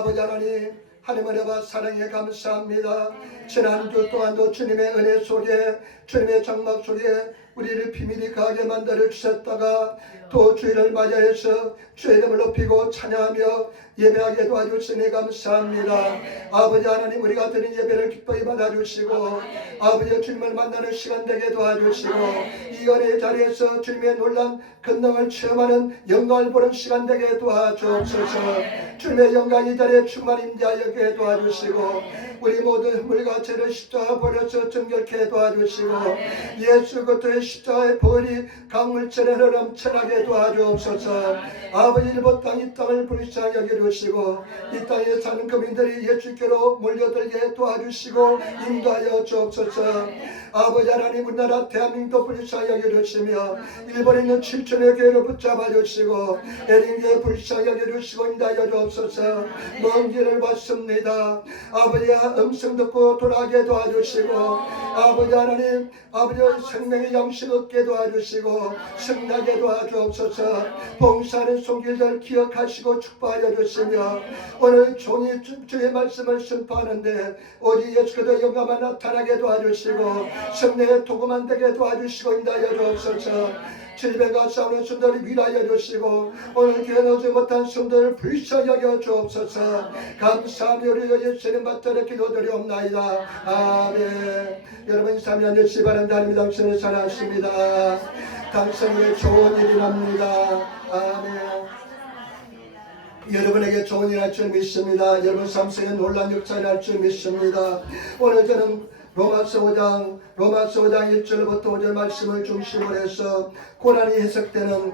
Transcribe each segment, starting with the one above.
아버지 하나님, 하나님의 은혜와 사랑에 감사합니다. 지난주 동안도 주님의 은혜 속에, 주님의 장막 속에 우리를 비밀히 가게 만들어 주셨다가 또 주일을 맞이해서 주의 이름을 높이고 찬양하며 예배하게 도와주시니 감사합니다. 아버지 하나님, 우리가 드린 예배를 기뻐히 받아주시고 아버지 주님을 만나는 시간 되게 도와주시고 이 은혜의 자리에서 주님의 놀란 권능을 체험하는 영광을 보는 시간 되게 도와주옵소서. 주님의 영광 이 자리에 충만 임재하게 도와주시고 우리 모든 물과 죄를 십자가 버려서 정결케 도와주시고 예수 그리스도의 십자가의 보혈이 강물처럼 넘쳐나게 도와주옵소서. 아버지 일본 땅 이 땅을 불쌍히 여겨주시고 이 땅에 사는 거민들이 예수께로 몰려들게 도와주시고 인도하여 주옵소서. 아버지 하나님, 우리나라 대한민국도 불쌍히 여겨주시며 일본에 있는 7천의 교회를 붙잡아 주시고 에린교회 불쌍히 여겨주시고 인도하여 주옵소서. 먼 길을 왔습니다. 아버지야, 음성 듣고 돌아가게 도와주시고 아버지 하나님, 아버지 생명의 양식 얻게 도와주시고 승나게 도와주옵소서. 봉사하는 손길들 기억하시고 축복하여 주시며 오늘 종이 주의 말씀을 선포하는데 오직 예수 그리스도 영광만 나타나게 도와주시고 성령의 도구만 되게 도와주시고 인도하여 주옵소서. 질병과 싸우는 성도를 위하여 주시고 오늘 교회 오지 못한 성도를 불쌍히 여겨 주옵소서. 감사하며 우리 예수님 받들어 기도드리옵나이다. 아멘. 여러분 이 삶이 앉으시기 바랍니다. 하나님 당신을 사랑하십니다. 당신에게 좋은 일이 납니다. 아멘. 여러분에게 좋은 일 할 줄 믿습니다. 여러분 삶 속에 놀란 역사를 할 줄 믿습니다. 오늘 저는 로마서 5장 1절부터 5절 말씀을 중심으로 해서 고난이 해석되는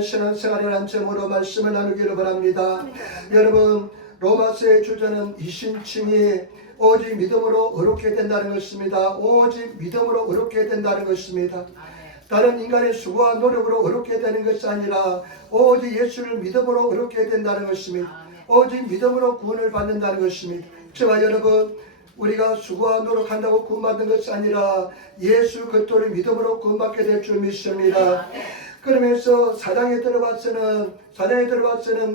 신앙생활이라는 제목으로 말씀을 나누기를 바랍니다. 여러분, 로마서의 주제는 이신칭이 오직 믿음으로 의롭게 된다는 것입니다. 오직 믿음으로 의롭게 된다는 것입니다. 다른 인간의 수고와 노력으로 의롭게 되는 것이 아니라 오직 예수를 믿음으로 의롭게 된다는 것입니다. 오직 믿음으로 구원을 받는다는 것입니다. 저와 여러분, 우리가 수고와 노력한다고 구원받는 것이 아니라 예수 그리스도를 믿음으로 구원받게 될 줄 믿습니다. 그러면서 사장에 들어가서는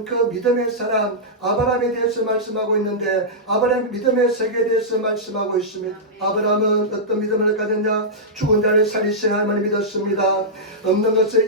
그 믿음의 사람 아브라함에 대해서 말씀하고 있는데 아브라함 믿음의 세계에 대해서 말씀하고 있습니다. 아브라함은 어떤 믿음을 가졌냐? 죽은 자를 살리시는 하나님을 믿었습니다. 없는 것을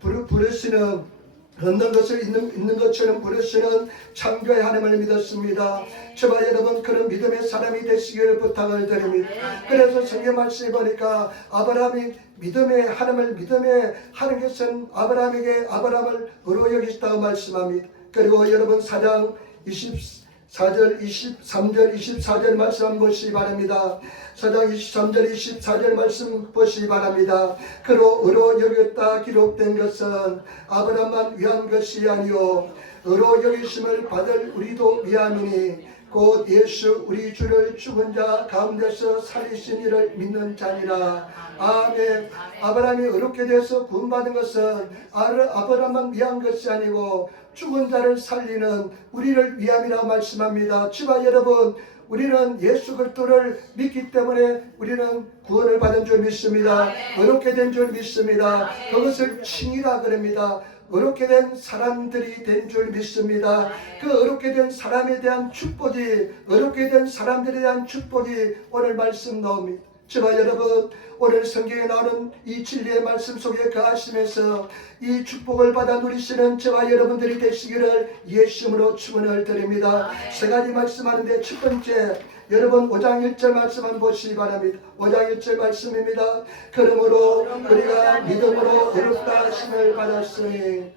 부르시는 없는 것을 있는 것처럼 부르시는 창조의 하나님을 믿었습니다. 저와 여러분, 그런 믿음의 사람이 되시기를 부탁을 드립니다. 그래서 성경 말씀에 보니까 아브라함이 믿음의 하나님을 하는 것은 아브라함을 의로 여기시다고 말씀합니다. 그리고 여러분 4장 24절 23절 24절 말씀 보시기 바랍니다. 4장 23절 24절 말씀 보시기 바랍니다. 그로 의로 여겼다 기록된 것은 아브라함만 위한 것이 아니요 의로 여기심을 받을 우리도 위함이니 곧 예수 우리 주를 죽은 자 가운데서 살리신 이를 믿는 자니라. 아멘. 아브라함이 의롭게 되어서 구원받은 것은 아브라함만 위한 것이 아니고 죽은 자를 살리는 우리를 위함이라고 말씀합니다. 저와 여러분, 우리는 예수 그리스도를 믿기 때문에 우리는 구원을 받은 줄 믿습니다. 의롭게 된 줄 믿습니다. 그것을 칭이라 그럽니다. 의롭게 된 사람들이 된 줄 믿습니다. 그 의롭게 된 사람에 대한 축복이, 의롭게 된 사람들에 대한 축복이 오늘 말씀 나옵니다. 저와 여러분, 오늘 성경에 나오는 이 진리의 말씀 속에 거하시면서 이 축복을 받아 누리시는 저와 여러분들이 되시기를 예수님으로 축원을 드립니다. 세 가지 말씀하는데 첫 번째, 여러분 5장 1절 말씀 한번 보시기 바랍니다. 5장 1절 말씀입니다. 그러므로 우리가 믿음으로 의롭다 하심을 받았으니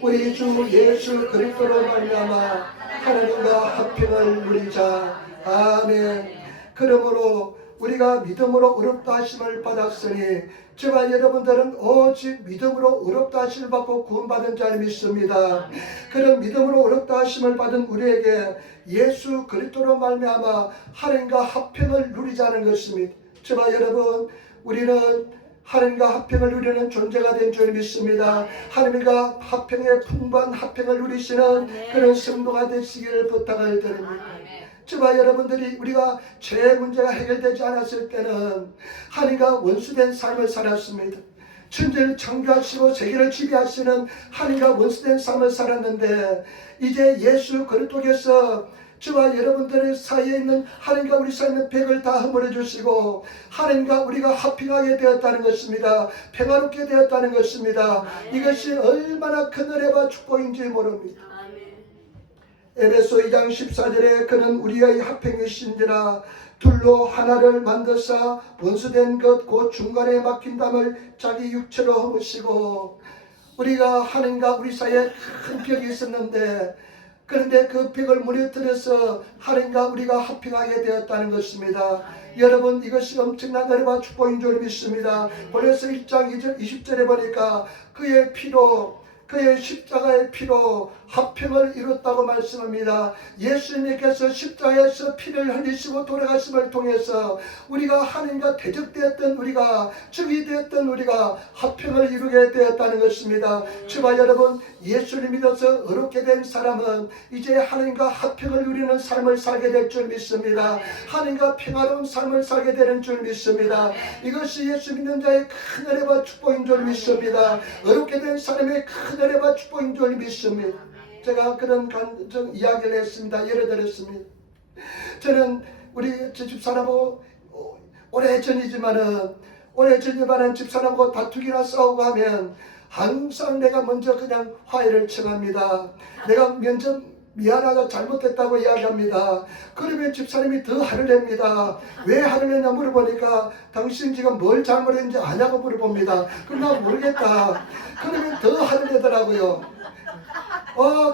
우리 주 예수 그리스도로 말미암아 하나님과 화평을 누리자. 아멘. 그러므로 우리가 믿음으로 의롭다 하심을 받았으니 저와 여러분들은 오직 믿음으로 의롭다 하심을 받고 구원받은 자를 믿습니다. 그런 믿음으로 의롭다 하심을 받은 우리에게 예수 그리스도로 말미암아 하나님과 화평을 누리자는 것입니다. 저와 여러분, 우리는 하나님과 화평을 누리는 존재가 된 줄 믿습니다. 하나님과 화평의 풍부한 화평을 누리시는 그런 성도가 되시기를 부탁을 드립니다. 저와 여러분들이 우리가 죄 문제가 해결되지 않았을 때는 하나님과 원수된 삶을 살았습니다. 천지를 창조하시고 세계를 지배하시는 하나님과 원수된 삶을 살았는데 이제 예수 그리스도께서 저와 여러분들 사이에 있는 하나님과 우리 사이에 있는 벽을 다 허물어 주시고 하나님과 우리가 화평하게 되었다는 것입니다. 평화롭게 되었다는 것입니다. 이것이 얼마나 큰 은혜와 축복인지 모릅니다. 에베소 2장 14절에 그는 우리의 화평이신지라 둘로 하나를 만드사 원수된 것 곧 중간에 막힌 담을 자기 육체로 허무시고 우리가 하나님과 우리 사이에 큰 벽이 있었는데 그런데 그 벽을 무너뜨려서 하나님과 우리가 화평하게 되었다는 것입니다. 여러분 이것이 엄청난 은혜와 축복인 줄 믿습니다. 그래서 1장 20절에 보니까 그의 피로 그의 십자가의 피로 화평을 이뤘다고 말씀합니다. 예수님께서 십자가에서 피를 흘리시고 돌아가심을 통해서 우리가 하나님과 대적되었던 우리가 적이 되었던 우리가 화평을 이루게 되었다는 것입니다. 저와 여러분 예수를 믿어서 어렵게 된 사람은 이제 하나님과 화평을 누리는 삶을 살게 될 줄 믿습니다. 하나님과 평화로운 삶을 살게 되는 줄 믿습니다. 이것이 예수 믿는 자의 큰 은혜와 축복인 줄 믿습니다. 어렵게 된 사람의 큰 은혜와 축복인 줄 믿습니다. 제가 그런 이야기를 했습니다. 예를 들었습니다. 저는 우리 집사람하고 오래전이지만은 집사람하고 다투기나 싸우고 하면 항상 내가 먼저 그냥 화해를 청합니다. 내가 먼저 미안하다 잘못했다고 이야기합니다. 그러면 집사람이 더 화를 냅니다. 왜 화를 내냐 물어보니까 당신 지금 뭘 잘못했는지 아냐고 물어봅니다. 그럼 나 모르겠다. 그러면 더 화를 내더라고요.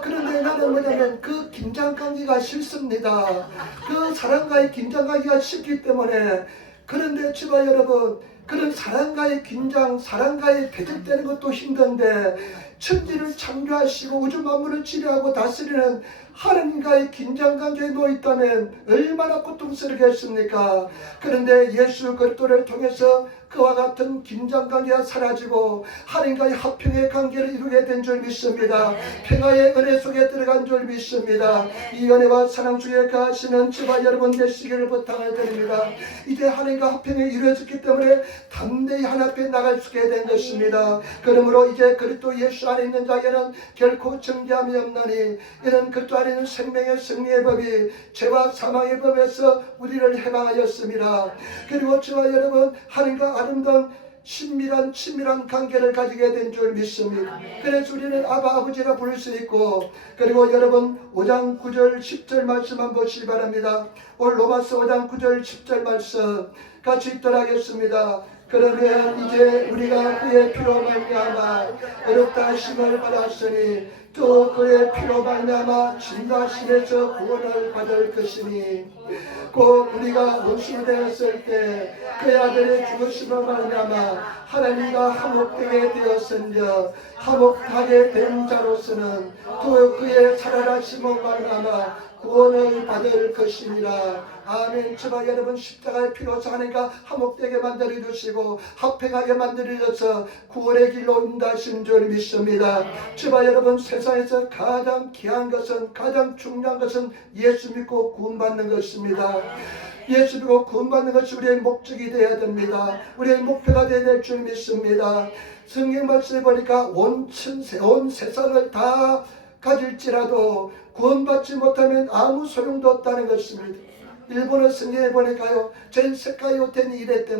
그런데 나는 뭐냐면 그 긴장감기가 싫습니다. 그 사랑과의 긴장감기가 싫기 때문에. 그런데 저와 여러분 그런 사랑과의 긴장, 사랑과의 대적되는 것도 힘든데 천지를 창조하시고 우주 만물을 지배하고 다스리는 하나님과의 긴장관계에 놓여있다면 얼마나 고통스럽겠습니까? 그런데 예수 그리스도를 통해서 그와 같은 긴장관계가 사라지고 하나님과의 화평의 관계를 이루게 된 줄 믿습니다. 평화의 은혜 속에 들어간 줄 믿습니다. 이 은혜와 사랑 속에 가시는 저와 여러분 되시기를 부탁을 드립니다. 이제 하나님과 화평이 이루어졌기 때문에 담대히 하나님 앞에 나갈 수 있게 된 것입니다. 그러므로 이제 그리스도 예수 안에 있는 자에게는 결코 정죄함이 없나니 이는 그리스도 안에 있는 생명의 승리의 법이 죄와 사망의 법에서 우리를 해방하였습니다. 그리고 저와 여러분 하나님과 아름다운 친밀한 관계를 가지게 된 줄 믿습니다. 그래서 우리는 아버지라 부를 수 있고 그리고 여러분 5장 9절 10절 말씀 한번 보시기 바랍니다. 오늘 로마서 5장 9절 10절 말씀 같이 읽도록 하겠습니다. 그러면 이제 우리가 그의 피로 말미암아 어렵다 하심을 받았으니 또 그의 피로 말미암아 진다하심에서 구원을 받을 것이니 곧 우리가 원수 되었을 때 그의 아들의 죽으심을 말미암아 하나님과 화목되게 되었은즉 화목하게 된 자로서는 또 그의 살아나심을 말미암아 구원을 받을 것이니라. 아멘. 저와 여러분 십자가의 피로서 하나님과 화목되게 만들어주시고 화평하게 만들어줘서 구원의 길로 인도하신 줄 믿습니다. 저와 여러분 세상에서 가장 귀한 것은 가장 중요한 것은 예수 믿고 구원받는 것입니다. 예수 믿고 구원받는 것이 우리의 목적이 되어야 됩니다. 우리의 목표가 되어야 될 줄 믿습니다. 성경 말씀에 보니까 온 세상을 다 가질지라도 구원받지 못하면 아무 소용도 없다는 것입니다. 일본어 성경에 보니까요, 전 세카이 오텐이 이랬대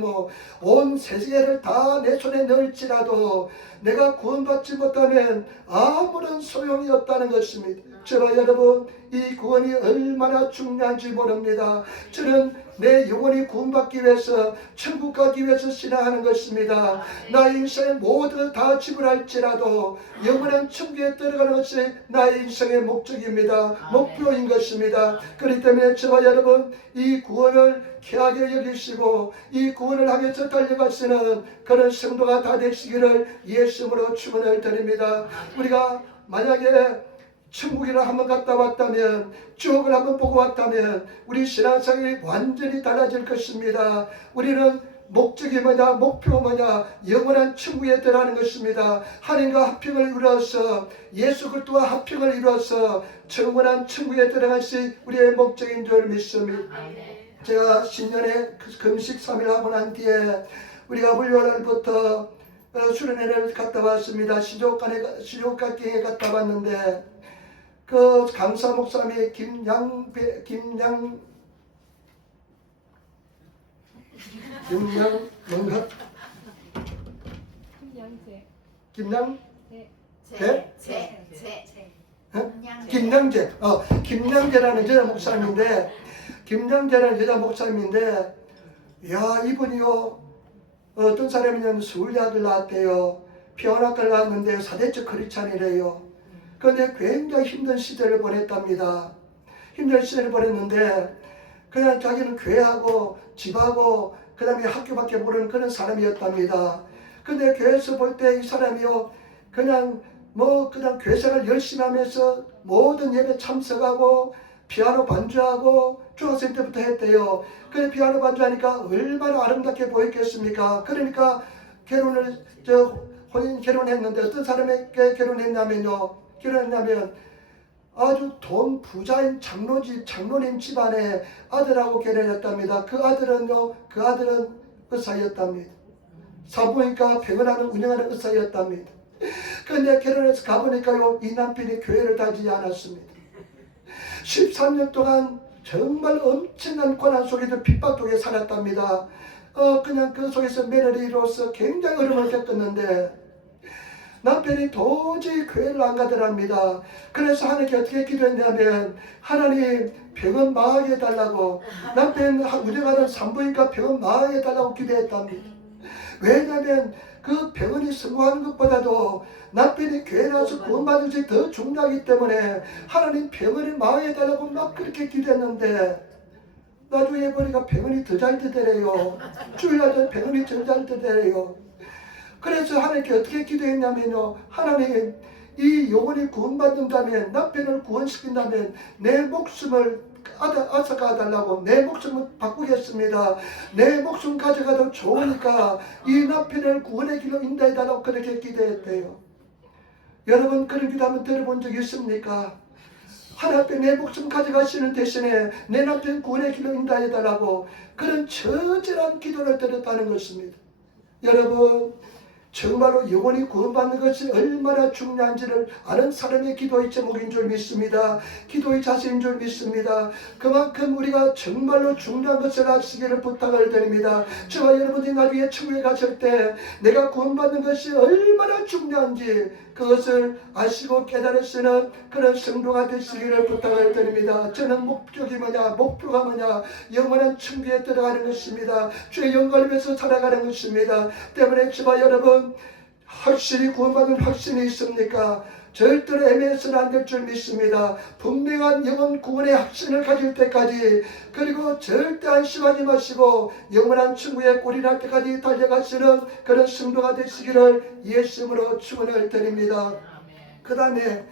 온 세계를 다 내 손에 넣을지라도 내가 구원받지 못하면 아무런 소용이 없다는 것입니다. 저와 여러분 이 구원이 얼마나 중요한지 모릅니다. 저는 내 영혼이 구원받기 위해서 천국 가기 위해서 신앙하는 것입니다. 나의 인생의 모두 다 지불할지라도 영원한 천국에 들어가는 것이 나의 인생의 목적입니다. 목표인 것입니다. 그렇기 때문에 저와 여러분 이 구원을 귀하게 여기시고 이 구원을 하기 위해서 달려가시는 그런 성도가 다 되시기를 예수님으로 축원을 드립니다. 우리가 만약에 천국이라 한번 갔다 왔다면 지옥을 한번 보고 왔다면 우리 신앙생활이 완전히 달라질 것입니다. 우리는 목적이 뭐냐, 목표가 뭐냐, 영원한 천국에 들어가는 것입니다. 하나님과 화평을 이루어서 예수 그리스도와 화평을 이루어서 영원한 천국에 들어간 것이 우리의 목적인 줄 믿습니다. 제가 신년에 금식 3일 하고 난 뒤에 우리가 물요일부터 수련회를 갔다 왔습니다. 시족각경에 갔다 왔는데 그 강사 목사님이 김양재라는 여자 목사님인데, 야, 이분이요, 어떤 사람이냐면 서울대학을 나왔대요. 피아노학과를 나왔는데 사대적 크리스찬이래요. 그런데 굉장히 힘든 시대를 보냈답니다. 힘든 시대를 보냈는데 그냥 자기는 교회하고 집하고 그 다음에 학교밖에 모르는 그런 사람이었답니다. 근데 교회에서 볼 때 이 사람이요, 그냥 교회생활 열심히 하면서 모든 예배 참석하고 피아노 반주하고 중학생 때부터 했대요. 그래 피아노 반주하니까 얼마나 아름답게 보였겠습니까? 그러니까 혼인 결혼했는데 어떤 사람에게 결혼했냐면 아주 돈 부자인 장로님 집안에 아들하고 결혼했답니다. 그 아들은 의사였답니다. 사부니까 병원하는 운영하는 의사였답니다. 그런데 결혼해서 가보니까요, 이 남편이 교회를 다니지 않았습니다. 13년 동안 정말 엄청난 고난 속에서 핍박 속에 살았답니다. 그냥 그 속에서 며느리로서 굉장히 어려움을 겪었는데 남편이 도저히 교회를 안 가더랍니다. 그래서 하나님께 어떻게 기도했냐면, 하나님 병원 망하게 해달라고, 남편 운영하는 산부인과 병원 망하게 해달라고 기도했답니다. 왜냐하면 그 병원이 성공하는 것보다도 남편이 교회 나와서 구원받은 것이 더 중요하기 때문에 하나님 병원이 망하게 해달라고 막 그렇게 기도했는데, 나중에 보니까 병원이 더 잘 되더래요. 주일날 전 병원이 더 잘 되더래요. 그래서 하나님께 어떻게 기도했냐면요, 하나님 이 영혼이 구원받는다면, 남편을 구원시킨다면 내 목숨을 앗아가달라고, 내 목숨을 바꾸겠습니다. 내 목숨 가져가도 좋으니까 이 남편을 구원의 길로 인도해달라고 그렇게 기도했대요. 여러분 그런 기도 한번 들어본 적 있습니까? 하나님 내 목숨 가져가시는 대신에 내 남편 구원의 길로 인도해달라고 그런 처절한 기도를 드렸다는 것입니다. 여러분 정말로 영혼이 구원받는 것이 얼마나 중요한지를 아는 사람의 기도의 제목인 줄 믿습니다. 기도의 자세인 줄 믿습니다. 그만큼 우리가 정말로 중요한 것을 아시기를 부탁을 드립니다. 저와 여러분이 나중에 천국에 갔을 때 내가 구원받는 것이 얼마나 중요한지 그것을 아시고 깨달으시는 그런 성도가 되시기를 부탁을 드립니다. 저는 목표가 뭐냐? 영원한 천국에 들어가는 것입니다. 주의 영광을 위해서 살아가는 것입니다. 때문에 저와 여러분 확실히 구원받는 확신이 있습니까? 절대로 애매해서는 안 될 줄 믿습니다. 분명한 영원 구원의 확신을 가질 때까지, 그리고 절대 안심하지 마시고 영원한 천국에 꼴이날 때까지 달려가시는 그런 성도가 되시기를 예수님으로 축원을 드립니다. 그 다음에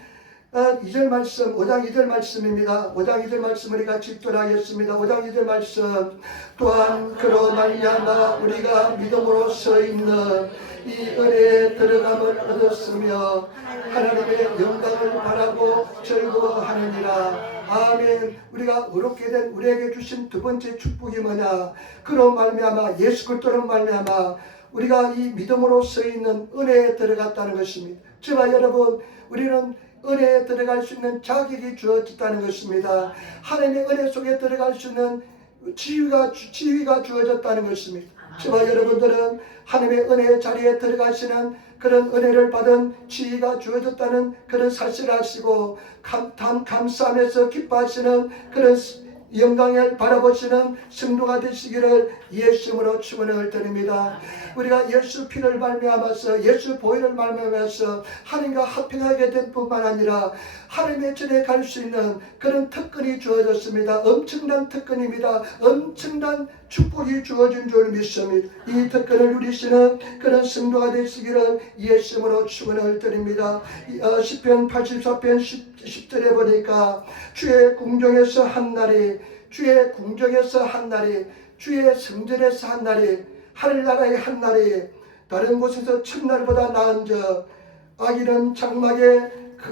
2절 말씀, 5장 2절 말씀입니다. 5장 2절 말씀을 같이 읽도록하겠습니다. 5장 2절 말씀. 또한 그로 말미암아 우리가 믿음으로 있는 이 은혜에 들어감을 얻었으며 하나님의 영광을 바라고 즐거워하느니라. 아멘. 우리가 의롭게 된 우리에게 주신 두 번째 축복이 뭐냐? 그로 말미암아, 예수 그리스도로 말미암아 우리가 이 믿음으로 있는 은혜에 들어갔다는 것입니다. 저와 여러분, 우리는 은혜에 들어갈 수 있는 자격이 주어졌다는 것입니다. 하나님의 은혜 속에 들어갈 수 있는 지위가 주어졌다는 것입니다. 저와 여러분들은 하나님의 은혜의 자리에 들어가시는 그런 은혜를 받은 지위가 주어졌다는 그런 사실을 아시고 감사하면서 기뻐하시는 그런 영광을 바라보시는 성도가 되시기를 예수님으로 축원을 드립니다. 우리가 예수 피를 말미암아서, 예수 보혈을 말미암아서 하나님과 합평하게 된 뿐만 아니라 하나님의 전에 갈 수 있는 그런 특권이 주어졌습니다. 엄청난 특권입니다. 엄청난 축복이 주어진 줄 믿습니다. 이 특권을 누리시는 그런 성도가 되시기를 예수님으로 축원을 드립니다. 시편 84편 10절에 보니까 주의 궁정에서 한 날이, 주의 궁정에서 한 날이, 주의 성전에서 한 날이, 하늘나라의 한 날이 다른 곳에서 첫날보다 나은즉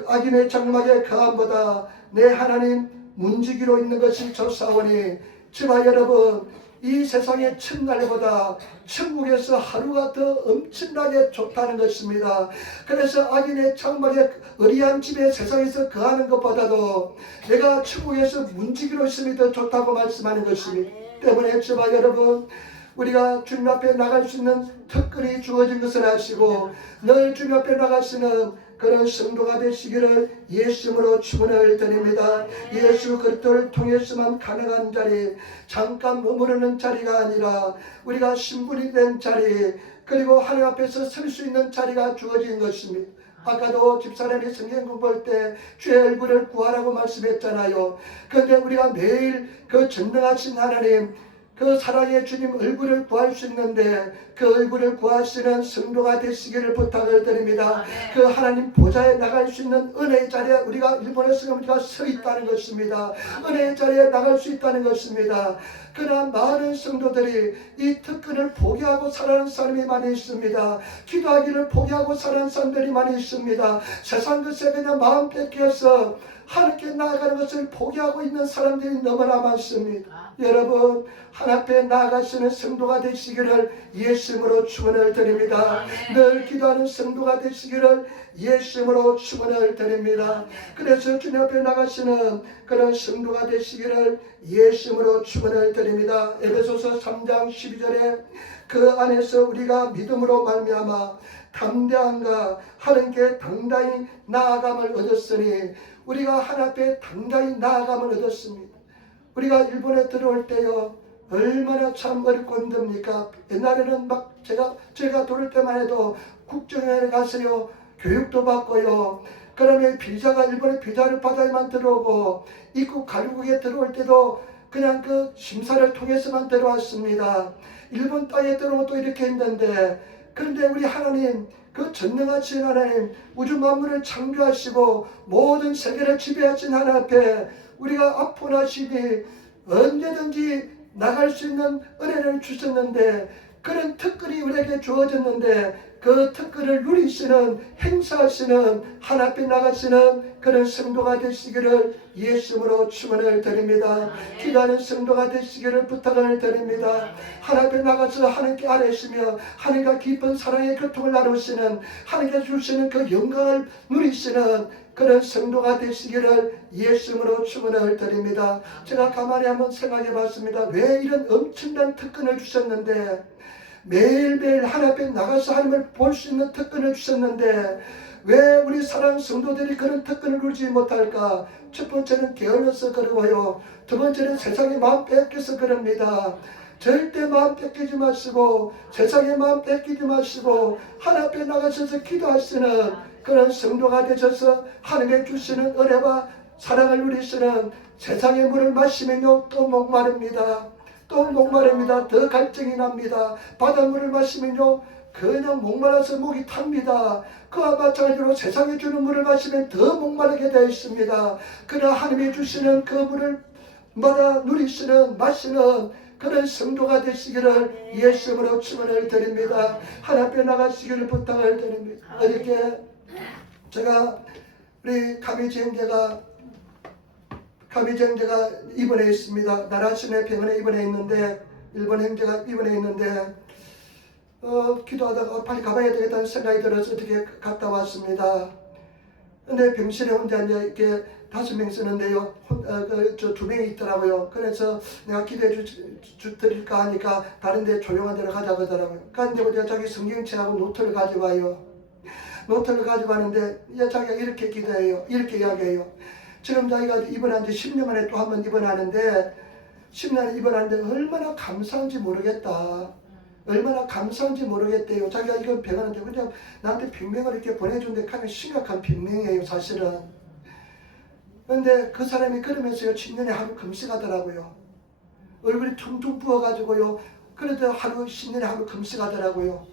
악인의 장막의 거함보다 내 하나님 문지기로 있는 것이 좋사오니. 저와 여러분, 이 세상의 첫날보다 천국에서 하루가 더 엄청나게 좋다는 것입니다. 그래서 악인의 장막에 의리한 집에 세상에서 거하는 것보다도 내가 천국에서 문지기로 있음이 더 좋다고 말씀하는 것이기 때문에 저와 여러분, 우리가 주님 앞에 나갈 수 있는 특권이 주어진 것을 아시고 늘 주님 앞에 나갈 수 있는 그런 성도가 되시기를 예수님으로 축원을 드립니다. 예수 그리스도를 통해서만 가능한 자리, 잠깐 머무르는 자리가 아니라 우리가 신분이 된 자리, 그리고 하나님 앞에서 설 수 있는 자리가 주어진 것입니다. 아까도 집사람이 성경 공부할 때 주의 얼굴을 구하라고 말씀했잖아요. 그런데 우리가 매일 그 전능하신 하나님, 그 사랑의 주님 얼굴을 구할 수 있는데 그 얼굴을 구하시는 성도가 되시기를 부탁을 드립니다. 그 하나님 보좌에 나갈 수 있는 은혜의 자리에 우리가 일본에서 우리가 서 있다는 것입니다. 은혜의 자리에 나갈 수 있다는 것입니다. 그러나 많은 성도들이 이 특권을 포기하고 살아가는 사람이 많이 있습니다. 기도하기를 포기하고 살아가는 사람들이 많이 있습니다. 세상 것에 그냥 마음 뺏겨서 하나님께 나아가는 것을 포기하고 있는 사람들이 너무나 많습니다. 여러분, 하나님 앞에 나아가시는 성도가 되시기를 예수님으로 축원을 드립니다. 늘 기도하는 성도가 되시기를 예수님으로 축원을 드립니다. 그래서 주님 앞에 나가시는 그런 성도가 되시기를 예수님으로 축원을 드립니다. 에베소서 3장 12절에 그 안에서 우리가 믿음으로 말미암아 담대함과 하나님께 당당히 나아감을 얻었으니 우리가 하나님 앞에 당당히 나아감을 얻었습니다. 우리가 일본에 들어올 때요, 얼마나 참 어렵고 힘듭니까? 옛날에는 막 제가 들어올 때만 해도 국정원에 가서요, 교육도 받고요, 그러면 비자가 일본의 비자를 받아야만 들어오고 입국 가류국에 들어올 때도 그냥 그 심사를 통해서만 들어왔습니다. 일본 땅에 들어오면 또 이렇게 힘든데, 그런데 우리 하나님, 그 전능하신 하나님, 우주 만물을 창조하시고 모든 세계를 지배하신 하나님 앞에 우리가 아포나시니 언제든지 나갈 수 있는 은혜를 주셨는데, 그런 특권이 우리에게 주어졌는데 그 특권을 누리시는, 행사하시는, 하나님 앞에 나가시는 그런 성도가 되시기를 예수님으로 축원을 드립니다. 기도하는 성도가 되시기를 부탁을 드립니다. 하나님 앞에 나가서 하나님께 아뢰시며 하나님과 깊은 사랑의 교통을 나누시는, 하나님께 주시는 그 영광을 누리시는 그런 성도가 되시기를 예수님으로 축원을 드립니다. 제가 가만히 한번 생각해 봤습니다. 왜 이런 엄청난 특권을 주셨는데, 매일매일 하나님 앞에 나가서 하나님을 볼 수 있는 특권을 주셨는데 왜 우리 사랑하는 성도들이 그런 특권을 누리지 못할까? 첫 번째는 게을러서 그러고요, 두 번째는 세상에 마음 뺏겨서 그럽니다. 절대 마음 뺏기지 마시고 세상에 마음 뺏기지 마시고 하나님 앞에 나가셔서 기도하시는 그런 성도가 되셔서 하나님의 주시는 은혜와 사랑을 누리시는, 세상의 물을 마시면요 또 목마릅니다. 또 목마릅니다. 더 갈증이 납니다. 바닷물을 마시면요 그냥 목말라서 목이 탑니다. 그와 마찬가지로 세상에 주는 물을 마시면 더 목마르게 되어 있습니다. 그러나 하나님이 주시는 그 물을 마다 누리시는, 마시는 그런 성도가 되시기를 예수님으로 축원을 드립니다. 하나님 앞에 나가시기를 부탁을 드립니다. 어저께 제가 우리 가미정제가 입원해 있습니다. 나라시내 병원에 입원해 있는데, 일본 형제가 입원해 있는데 기도하다가 빨리 가봐야 되겠다는 생각이 들어서 어떻게 갔다 왔습니다. 근데 병실에 혼자 이제 이렇게 5명 쓰는데요, 저 2명이 있더라고요. 그래서 내가 기도해 드릴까 하니까 다른 데 조용한 데로 가자고 하더라고요. 그런데 자기 성경책하고 노트를 가져와요. 노트를 가져가는데 자기가 이렇게 기도해요. 이렇게 이야기해요. 지금 자기가 입원한 지 10년 만에 또 한 번 입원하는데, 10년 입원하는데 얼마나 감사한지 모르겠다. 얼마나 감사한지 모르겠대요. 자기가 이건 병하는데 그냥 나한테 빅맥을 이렇게 보내준데 하면 심각한 빅맥이에요, 사실은. 그런데 그 사람이 그러면서요, 10년에 하루 금식하더라고요. 얼굴이 퉁퉁 부어가지고요. 그래도 10년에 하루 금식하더라고요.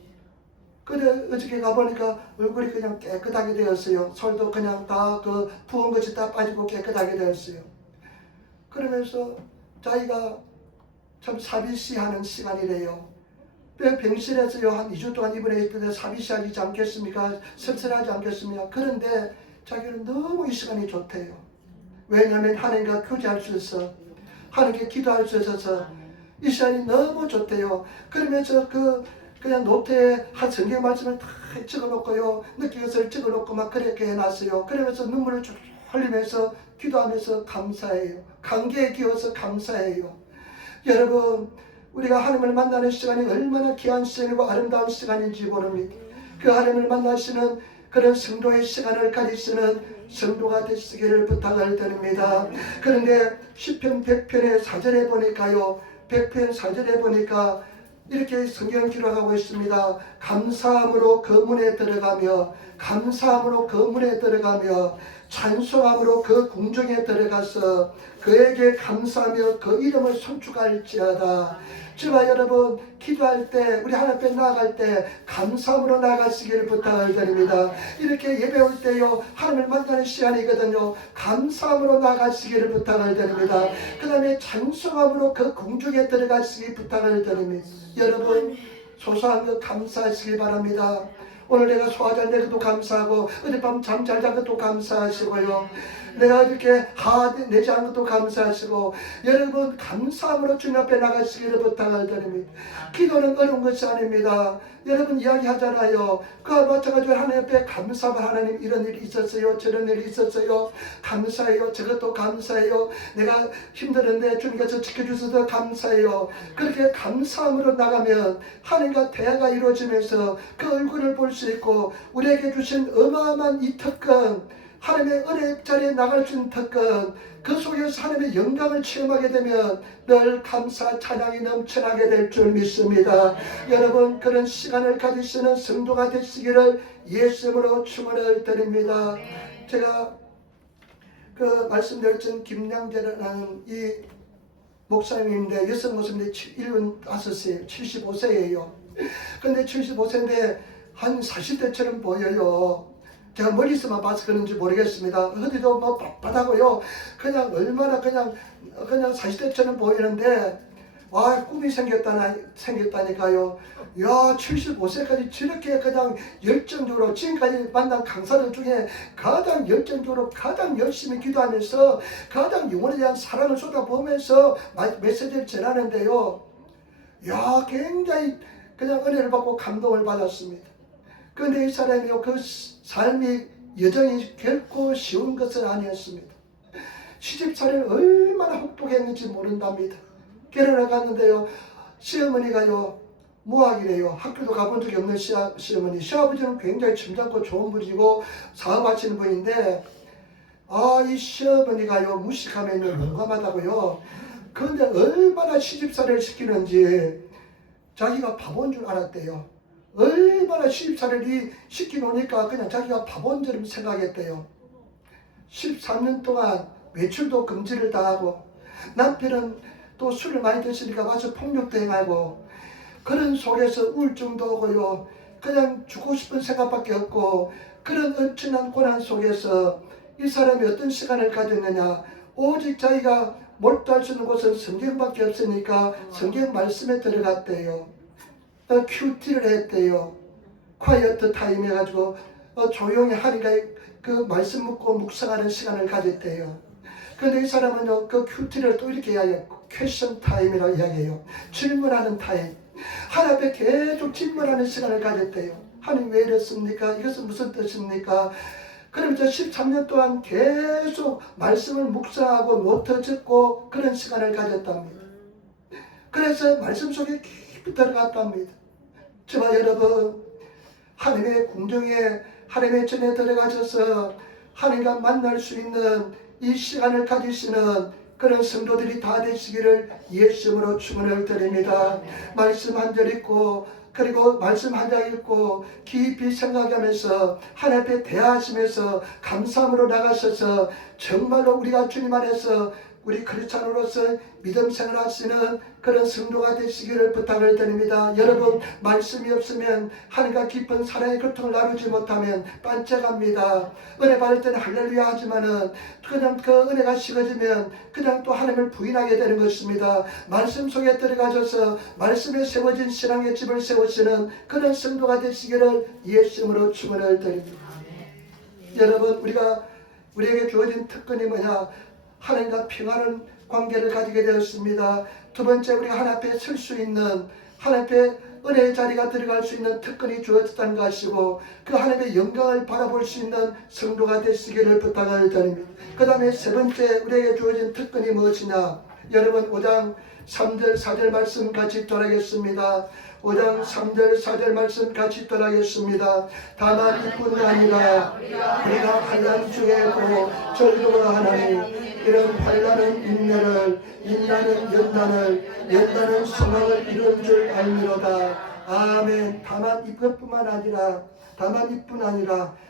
근데 어저께 가보니까 얼굴이 그냥 깨끗하게 되었어요. 솔도 그냥 다 그 부은 것이 다 빠지고 깨끗하게 되었어요. 그러면서 자기가 참 사비시하는 시간이래요. 왜 병실에서요 한 2주 동안 입원해 있을 때 사비시하지 않겠습니까? 쓸쓸하지 않겠습니까? 그런데 자기는 너무 이 시간이 좋대요. 왜냐하면 하나님과 교제할 수 있어, 하나님께 기도할 수 있어서 이 시간이 너무 좋대요. 그러면서 그냥 노트에 한 성경 말씀을 다 적어놓고요. 느낀 것을 적어놓고 막 그렇게 해놨어요. 그러면서 눈물을 쭉 흘리면서 기도하면서 감사해요. 감기에 기워서 감사해요. 여러분, 우리가 하나님을 만나는 시간이 얼마나 귀한 시간이고 아름다운 시간인지 모릅니다. 그 하나님을 만나시는 그런 성도의 시간을 가지시는 성도가 되시기를 부탁을 드립니다. 그런데 시편 100편의 4절에 보니까요, 100편 4절에 보니까 이렇게 성경 기록하고 있습니다. 감사함으로 그 문에 들어가며, 감사함으로 그 문에 들어가며, 찬송함으로 그 궁중에 들어가서 그에게 감사하며 그 이름을 송축할지어다. 저와 여러분, 기도할 때, 우리 하나님 앞에 나아갈 때 감사함으로 나아가시기를 부탁을 드립니다. 이렇게 예배 올 때요, 하나님을 만나는 시간이거든요. 감사함으로 나아가시기를 부탁을 드립니다. 그 다음에 찬송함으로 그 궁중에 들어가시기 부탁을 드립니다. 여러분, 소소한 것 감사하시기 바랍니다. 오늘 내가 소화 잘 내고도 감사하고, 어젯밤 잠 잘 잔 것도 감사하시고요. 내가 이렇게 내지 않은 것도 감사하시고, 여러분 감사함으로 주님 앞에 나가시기를 부탁을 드립니다. 기도는 어려운 것이 아닙니다. 여러분 이야기하잖아요. 그와 마찬가지로 하나님 앞에 감사하면 하나님 이런 일이 있었어요, 저런 일이 있었어요, 감사해요, 저것도 감사해요, 내가 힘들었는데 주님께서 지켜주셔서 감사해요. 그렇게 감사함으로 나가면 하나님과 대화가 이루어지면서 그 얼굴을 볼 수 있고, 우리에게 주신 어마어마한 이 특권, 하나님의 은혜 자리에 나갈 수 있는 특권, 그 속에서 하나님의 영광을 체험하게 되면 늘 감사 찬양이 넘쳐나게 될 줄 믿습니다. 여러분, 그런 시간을 가지시는 성도가 되시기를 예수님으로 축원을 드립니다. 제가 말씀드렸던 김양재라는 이 목사님인데, 여성 목사님인데 75세예요. 근데 75세인데 한 40대처럼 보여요. 제가 멀리서만 봐서 그런지 모르겠습니다. 어디도 뭐 빳빳하고요. 그냥 얼마나 그냥 40대처럼 보이는데, 와, 꿈이 생겼다니까요. 야, 75세까지 저렇게 그냥 열정적으로, 지금까지 만난 강사들 중에 가장 열정적으로, 가장 열심히 기도하면서, 가장 영혼에 대한 사랑을 쏟아부으면서 메시지를 전하는데요. 야, 굉장히 그냥 은혜를 받고 감동을 받았습니다. 그런데 이 사람이요, 그 삶이 여정이 결코 쉬운 것은 아니었습니다. 시집살이를 얼마나 혹독했는지 모른답니다. 결혼을 갔는데요, 시어머니가요 무학이래요. 학교도 가본 적이 없는 시어머니. 시아버지는 굉장히 점잖고 좋은 분이고 사업하시는 분인데, 이 시어머니가요 무식하면 용감하다고요. 그런데 얼마나 시집살이를 시키는지 자기가 바보인 줄 알았대요. 얼마나 시집살이를 시키노니까 그냥 자기가 바본처럼 생각했대요. 13년 동안 외출도 금지를 당하고, 남편은 또 술을 많이 드시니까 와서 폭력도 행하고, 그런 속에서 우울증도 오고요, 그냥 죽고 싶은 생각밖에 없고, 그런 엄청난 고난 속에서 이 사람이 어떤 시간을 가졌느냐, 오직 자기가 몰두할 수 있는 곳은 성경밖에 없으니까 성경 말씀에 들어갔대요. 큐티를 했대요. 콰이어트 타임 해가지고 조용히 하니까 그 말씀 묻고 묵상하는 시간을 가졌대요. 그런데 이 사람은요, 그 큐티를 또 이렇게 이야기해요. 퀘션 타임이라고 이야기해요. 질문하는 타임. 하나님 앞에 계속 질문하는 시간을 가졌대요. 하나님 왜 이랬습니까? 이것은 무슨 뜻입니까? 그러면서 13년 동안 계속 말씀을 묵상하고 노트 적고 그런 시간을 가졌답니다. 그래서 말씀 속에 깊이 들어갔답니다. 저와 여러분, 하나님의 궁정에, 하나님의 전에 들어가셔서 하나님과 만날 수 있는 이 시간을 가지시는 그런 성도들이 다 되시기를 예수님으로 축원을 드립니다. 말씀 한 절 읽고, 그리고 말씀 한 장 읽고 깊이 생각하면서 하나님 앞에 대하시면서 감사함으로 나가셔서 정말로 우리가 주님 안에서 우리 크리스찬으로서 믿음 생활하시는 그런 성도가 되시기를 부탁을 드립니다. 여러분, 말씀이 없으면 하나님과 깊은 사랑의 고통을 나누지 못하면 반짝합니다. 은혜 받을 때는 할렐루야 하지만은 그냥 그 은혜가 식어지면 그냥 또 하나님을 부인하게 되는 것입니다. 말씀 속에 들어가셔서 말씀에 세워진 신앙의 집을 세우시는 그런 성도가 되시기를 예수님으로 축원을 드립니다. 여러분, 우리에게 주어진 특권이 뭐냐? 하나님과 평화를 관계를 가지게 되었습니다. 두 번째, 우리가 하나님 앞에 설 수 있는, 하나님 앞에 은혜의 자리가 들어갈 수 있는 특권이 주어졌다는 것이고, 그 하나님의 영광을 바라볼 수 있는 성도가 되시기를 부탁을 드립니다. 그 다음에 세 번째, 우리에게 주어진 특권이 무엇이냐? 여러분 5장 3절 4절 말씀 같이 읽도록 하겠습니다. 5장 3절 4절 말씀 같이 읽도록 하겠습니다. 다만 이뿐 아니라 우리가 환난 중에도 즐거워하나니 이런 환난은 인내를, 인내는 연단을 소망을 이룬 줄 알미로다. 아멘. 다만 이것뿐만 아니라,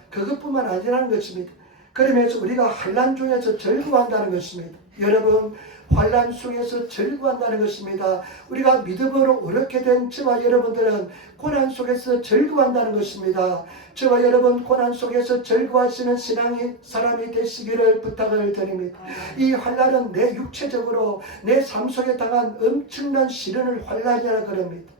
그것뿐만 아니라는 것입니다. 그러면서 우리가 환난 중에서 즐거워한다는 것입니다. 여러분, 환난 속에서 즐거워한다는 것입니다. 우리가 믿음으로 어렵게 된 저와 여러분들은 고난 속에서 즐거워한다는 것입니다. 저와 여러분 고난 속에서 즐거워하시는 신앙의 사람이 되시기를 부탁을 드립니다. 이 환난은 내 육체적으로 내 삶 속에 당한 엄청난 시련을 환난이라 그럽니다.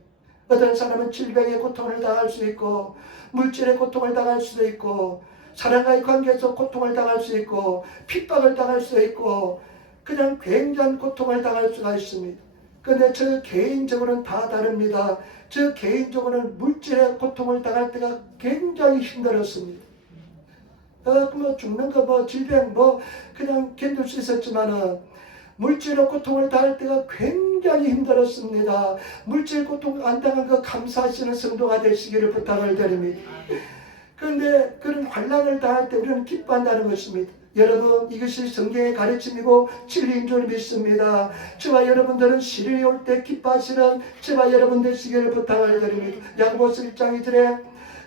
어떤 사람은 질병의 고통을 당할 수 있고, 물질의 고통을 당할 수도 있고, 사람과의 관계에서 고통을 당할 수 있고, 핍박을 당할 수 있고, 그냥 굉장한 고통을 당할 수가 있습니다. 그런데 저 개인적으로는 다 다릅니다. 저 개인적으로는 물질의 고통을 당할 때가 굉장히 힘들었습니다. 뭐 죽는 거, 질병, 그냥 견딜 수 있었지만은 물질의 고통을 당할 때가 굉장히 힘들었습니다. 물질 고통 안 당한 거 감사하시는 성도가 되시기를 부탁을 드립니다. 그런데 그런 환난을 당할 때 우리는 기뻐한다는 것입니다. 여러분, 이것이 성경의 가르침이고 진리인 줄 믿습니다. 저와 여러분들은 시련이 올 때 기뻐하시는 저와 여러분 되시기를 부탁을 드립니다. 야고보서 1장 2절에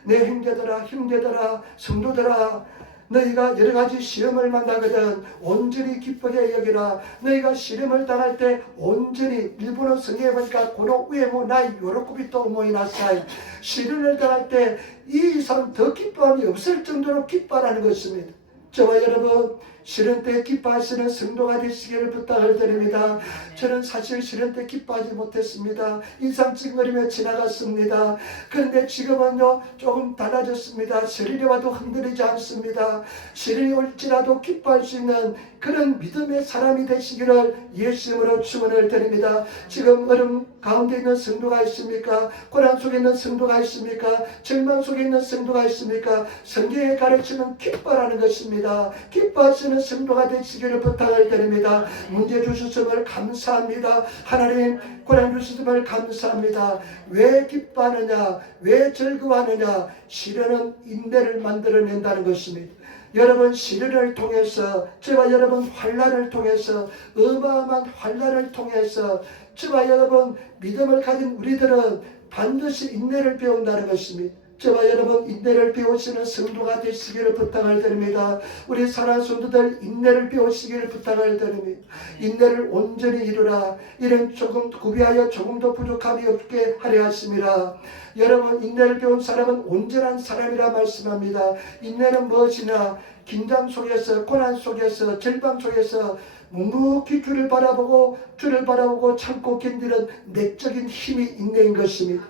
내 형제들아 성도들아, 너희가 여러가지 시험을 만나거든 온전히 기쁘게 여기라. 너희가 시험을 당할 때 온전히, 일본어 성경에 보니까 고노 우에모 나이 요로코비토 모이나사이, 시련을 당할 때 이 이상 더 기뻐함이 없을 정도로 기뻐하라는 것입니다. 저와 여러분, 시련 때 기뻐하시는 성도가 되시기를 부탁을 드립니다. 저는 사실 시련 때 기뻐하지 못했습니다. 인상 찡그리며 지나갔습니다. 그런데 지금은요 조금 달라졌습니다. 시련이 와도 흔들리지 않습니다. 시련이 올지라도 기뻐할 수 있는 그런 믿음의 사람이 되시기를 예수님으로 축원을 드립니다. 지금 어려움 가운데 있는 성도가 있습니까? 고난 속에 있는 성도가 있습니까? 절망 속에 있는 성도가 있습니까? 성경의 가르침은 기뻐라는 것입니다. 기뻐하시는 성도가 되시기를 부탁을 드립니다. 문제 주셨음을 감사합니다. 하나님, 고난 주셨음을 감사합니다. 왜 기뻐하느냐? 왜 즐거워하느냐? 시련은 인내를 만들어낸다는 것입니다. 여러분, 시련을 통해서, 저와 여러분 환난을 통해서, 어마어마한 환난을 통해서 저와 여러분 믿음을 가진 우리들은 반드시 인내를 배운다는 것입니다. 저와 여러분 인내를 배우시는 성도가 되시기를 부탁을 드립니다. 우리 사랑하는 성도들 인내를 배우시기를 부탁을 드립니다. 인내를 온전히 이루라. 이는 조금 구비하여 조금도 부족함이 없게 하려 하심이라. 여러분, 인내를 배운 사람은 온전한 사람이라 말씀합니다. 인내는 무엇이냐? 긴장 속에서, 고난 속에서, 절망 속에서 묵묵히 주를 바라보고 참고 견디는 내적인 힘이 인내인 것입니다.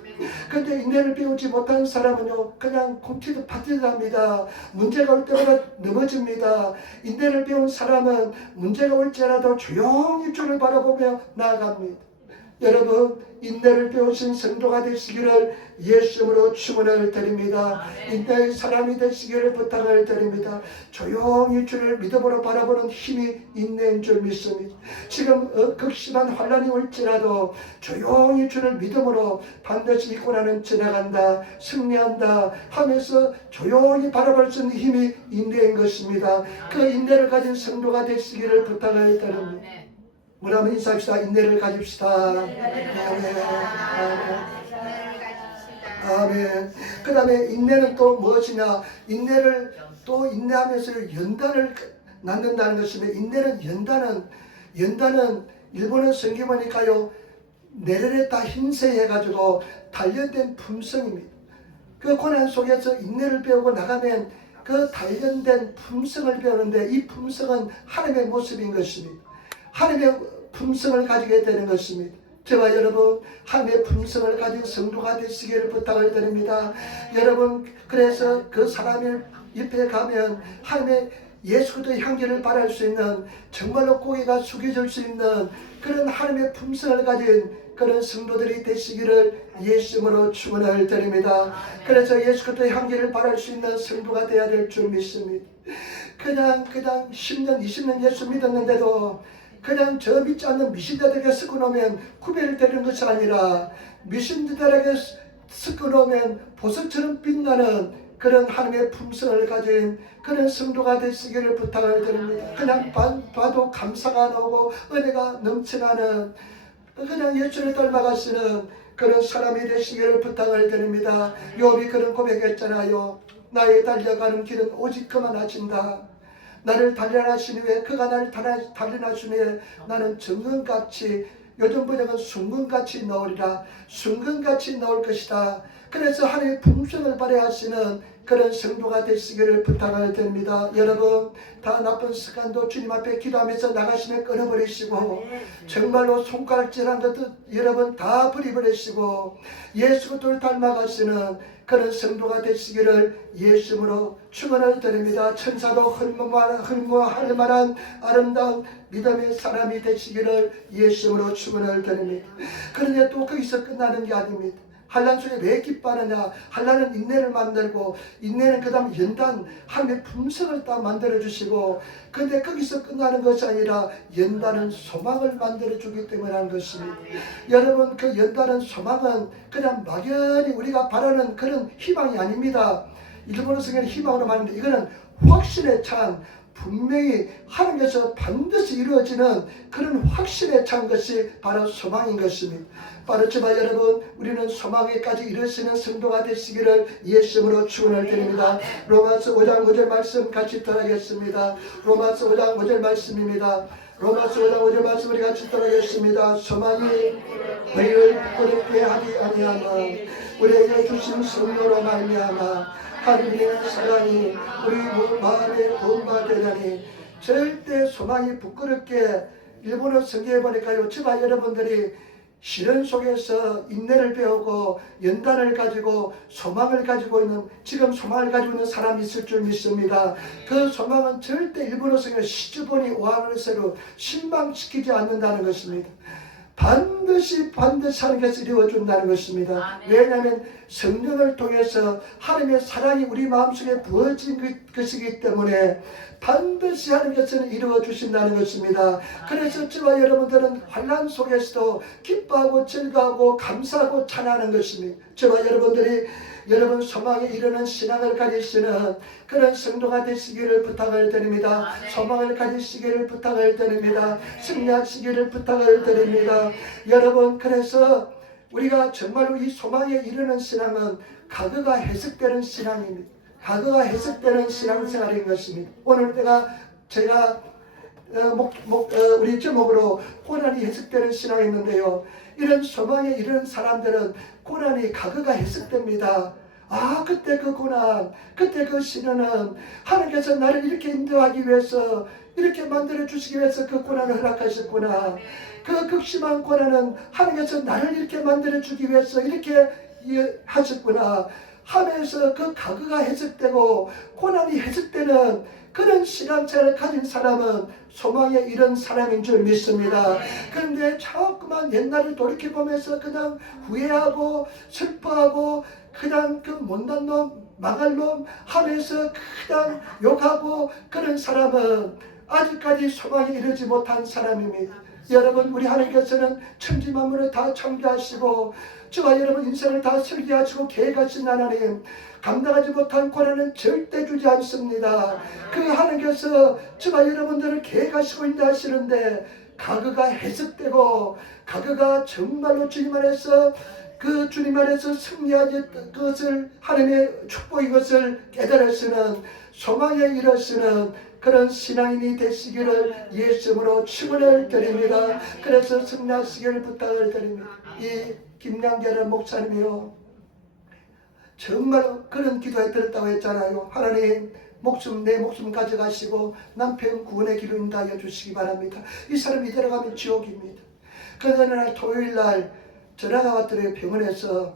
그런데 인내를 배우지 못하는 사람은요 그냥 곰치듯 파티합니다. 문제가 올 때마다 넘어집니다. 인내를 배운 사람은 문제가 올지라도 조용히 주를 바라보며 나아갑니다. 여러분, 인내를 배우신 성도가 되시기를 예수님으로 축원을 드립니다. 인내의 사람이 되시기를 부탁을 드립니다. 조용히 주를 믿음으로 바라보는 힘이 인내인 줄 믿습니다. 지금 극심한 환난이 올지라도 조용히 주를 믿음으로 반드시 이 고난은 지나간다, 승리한다 하면서 조용히 바라볼 수 있는 힘이 인내인 것입니다. 그 인내를 가진 성도가 되시기를 부탁을 드립니다. 우리 한번 인사합시다. 인내를 가집시다. 아멘. 그 다음에 인내는 또 무엇이냐? 인내를 또 인내하면서 연단을 낳는다는 것입니다. 인내는 연단은 일본어 성경 보니까요 네레레타 힘세 해가지고 단련된 품성입니다. 그 고난 속에서 인내를 배우고 나가면 그 단련된 품성을 배우는데, 이 품성은 하나님의 모습인 것입니다. 하나님의 품성을 가지게 되는 것입니다. 저와 여러분 하나님의 품성을 가진 성도가 되시기를 부탁을 드립니다. 여러분, 그래서 그 사람의 옆에 가면 하나님의 예수 그리스도의 향기를 발할 수 있는, 정말로 고개가 숙여질 수 있는 그런 하나님의 품성을 가진 그런 성도들이 되시기를 예수님으로 축원을 드립니다. 그래서 예수 그리스도의 향기를 발할 수 있는 성도가 되어야 될 줄 믿습니다. 그냥 10년 20년 예수 믿었는데도 그냥 저 믿지 않는 미신자들에게 섞어 놓으면 구별을 되는 것이 아니라, 미신자들에게 섞어 놓으면 보석처럼 빛나는 그런 하나님의 품성을 가진 그런 성도가 되시기를 부탁을 드립니다. 그냥 봐도 감사가 나오고 은혜가 넘쳐나는, 그냥 예수를 닮아가시는 그런 사람이 되시기를 부탁을 드립니다. 욥이 그런 고백했잖아요. 나의 달려가는 길은 오직 그만 하신다. 나를 단련하신 후에, 그가 나를 단련하신 후에 나는 정금같이, 요즘 번역은 순금같이 나오리라. 순금같이 나올 것이다. 그래서 하나님의 품성을 발휘하시는 그런 성도가 되시기를 부탁을 드립니다. 여러분, 다 나쁜 습관도 주님 앞에 기도하면서 나가시면 끊어버리시고, 정말로 손가락질한 것도 여러분 다 버려버리시고, 예수 그리스도를 닮아가시는 그런 성도가 되시기를 예수님으로 축원을 드립니다. 천사도 흠모할 만한 아름다운 믿음의 사람이 되시기를 예수님으로 축원을 드립니다. 그런데 또 거기서 끝나는 게 아닙니다. 환난 속에 왜 기뻐하느냐? 환난은 인내를 만들고, 인내는 그 다음 연단, 하나님의 품성을 다 만들어주시고, 근데 거기서 끝나는 것이 아니라 연단은 소망을 만들어주기 때문에 하는 것입니다. 여러분, 그 연단은, 소망은 그냥 막연히 우리가 바라는 그런 희망이 아닙니다. 일본어 성경은 희망으로 말하는데, 이거는 확신에 찬, 분명히 하나님께서 반드시 이루어지는 그런 확신에 찬 것이 바로 소망인 것입니다. 바로 저와 여러분, 우리는 소망에까지 이르시는 성도가 되시기를 예수님으로 축원을 드립니다. 로마서 5장 5절 말씀 같이 따라하겠습니다. 로마서 5장 5절 말씀입니다. 로마서 5장 5절 말씀 우리 같이 따라하겠습니다. 소망이 우리를 부끄럽게 하지 아니하며 우리에게 주신 성령으로 말미암아 하나님의 사랑이 우리 마음에 도움과 되다니, 절대 소망이 부끄럽게, 일본어 성경에 보니까요, 저와 여러분들이 시련 속에서 인내를 배우고 연단을 가지고 소망을 가지고 있는, 지금 소망을 가지고 있는 사람이 있을 줄 믿습니다. 그 소망은 절대 일본어 성경 시즈보니 오하르세로 실망시키지 않는다는 것입니다. 반드시 하나님께서 이루어준다는 것입니다. 왜냐하면 성령을 통해서 하나님의 사랑이 우리 마음속에 부어진 것이기 때문에 반드시 하나님께서는 이루어주신다는 것입니다. 그래서 저와 여러분들은 환난 속에서도 기뻐하고 즐거워하고 감사하고 찬양하는 것입니다. 저와 여러분들이 여러분 소망에 이르는 신앙을 가지시는 그런 성도가 되시기를 부탁을 드립니다. 소망을 가지시기를 부탁을 드립니다. 승리하시기를 부탁을 드립니다. 여러분, 그래서 우리가 정말로 이 소망에 이르는 신앙은 과거가 해석되는 신앙입니다. 과거가 해석되는 신앙생활인 것입니다. 오늘 제가 우리 제목으로 고난이 해석되는 신앙이었는데요. 이런 소망에 이르는 사람들은 고난이 과거가 해석됩니다. 아, 그때 그 고난, 그때 그 시련은 하나님께서 나를 이렇게 인도하기 위해서, 이렇게 만들어 주시기 위해서 그 고난을 허락하셨구나. 그 극심한 고난은 하나님께서 나를 이렇게 만들어 주기 위해서 이렇게 하셨구나 하면서 그 과거가 해석되고 고난이 해석되는 그런 신앙생활을 가진 사람은 소망에 이른 사람인 줄 믿습니다. 그런데 자꾸만 옛날을 돌이켜보면서 그냥 후회하고 슬퍼하고 그냥 그 못난 놈, 망할 놈 하면서 그냥 욕하고 그런 사람은 아직까지 소망에 이르지 못한 사람입니다. 여러분, 우리 하나님께서는 천지 만물을 다 창조하시고 저와 여러분 인생을 다 설계하시고 계획하신 하나님, 감당하지 못한 고난은 절대 주지 않습니다. 그 하나님께서 저와 여러분들을 계획하시고 인도하시는데 과거가 해석되고 과거가 정말로 주님 안에서 그 주님 안에서 승리하지 그것을 하나님의 축복인 것을 깨달으시는 소망에 이르시는 그런 신앙인이 되시기를 예수님으로 축원을 드립니다. 그래서 승리하시기를 부탁을 드립니다. 이 김양계는 목사님이요, 정말 그런 기도에 들었다고 했잖아요. 하나님, 내 목숨 가져가시고 남편 구원의 길을 인도하여 주시기 바랍니다. 이 사람이 들어가면 지옥입니다. 그러나 어느 날 토요일날 전화가 왔더래요. 병원에서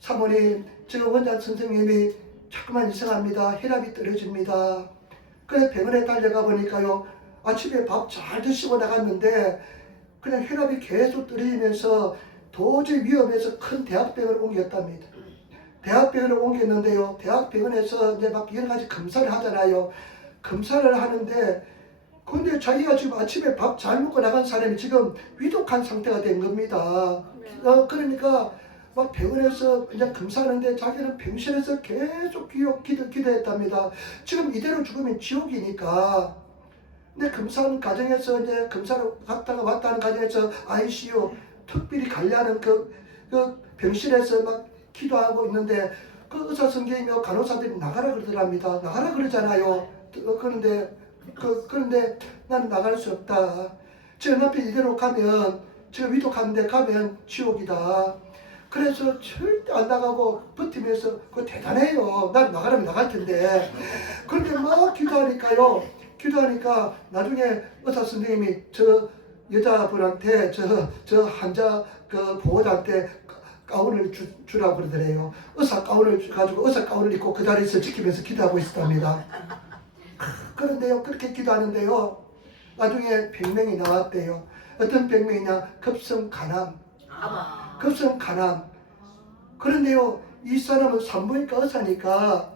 사모님, 지금 원장 선생님이 자꾸만 이상합니다. 혈압이 떨어집니다. 그래서 병원에 달려가 보니까요, 아침에 밥 잘 드시고 나갔는데 그냥 혈압이 계속 떨어지면서 도저히 위험해서 큰 대학병원을 옮겼답니다. 대학병원을 옮겼는데요, 대학병원에서 이제 막 여러 가지 검사를 하잖아요. 검사를 하는데 근데 자기가 지금 아침에 밥 잘 먹고 나간 사람이 지금 위독한 상태가 된 겁니다. 그러니까 막 병원에서 그냥 검사하는데 자기는 병실에서 계속 기도했답니다. 지금 이대로 죽으면 지옥이니까. 근데 검사하는 과정에서 이제 검사를 갔다가 왔다는 과정에서 ICU 특별히 관리하는 그 병실에서 막 기도하고 있는데 그 의사 선생님이며 간호사들이 나가라 그러더랍니다. 나가라 그러잖아요. 그런데 나는 나갈 수 없다. 지금 남편 이대로 가면 지금 위독한데 가면 지옥이다. 그래서 절대 안 나가고 버티면서 그거 대단해요. 난 나가라면 나갈 텐데. 그렇게 막 기도하니까 나중에 의사 선생님이 저 여자분한테 저 환자 그 보호자한테 가운을 주라고 그러더래요. 의사 가운을 가지고 의사 가운을 입고 그 자리에서 지키면서 기도하고 있었답니다. 그런데요, 그렇게 기도하는데요, 나중에 병명이 나왔대요. 어떤 병명이냐? 급성간암. 급성간암. 그런데요, 이 사람은 산부인과 의사니까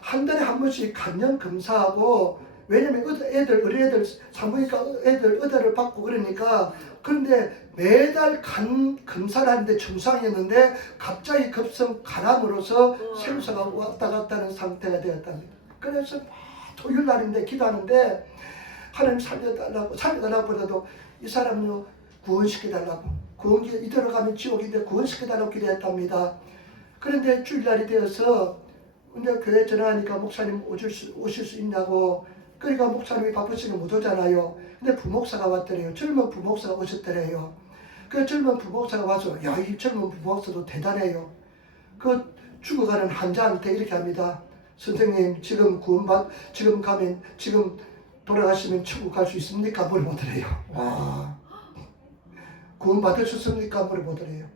한 달에 한 번씩 간염 검사하고, 왜냐면 어린애들 산부인과 애들 의대를 받고 그러니까. 그런데 매달 간 검사를 하는데 정상이었는데 갑자기 급성 간암으로서 생사가 왔다 갔다 하는 상태가 되었답니다. 그래서 토요일 날인데 기도하는데 하나님 살려달라고 보다도 이 사람은요, 구원시켜달라고, 이대로 가면 지옥인데 구원시켜달라고 기도했답니다. 그런데 주일날이 되어서 이제 교회 전화하니까 목사님 오실 수 있냐고. 그러니까 목사님이 바쁘시면 못 오잖아요. 근데 부목사가 왔더래요. 젊은 부목사가 오셨더래요. 그 젊은 부목사가 와서, 야, 이 젊은 부목사도 대단해요. 그 죽어가는 환자한테 이렇게 합니다. 선생님, 지금 돌아가시면 천국 갈 수 있습니까? 물어보더래요. 와, 구원 받으셨습니까? 물어보더래요.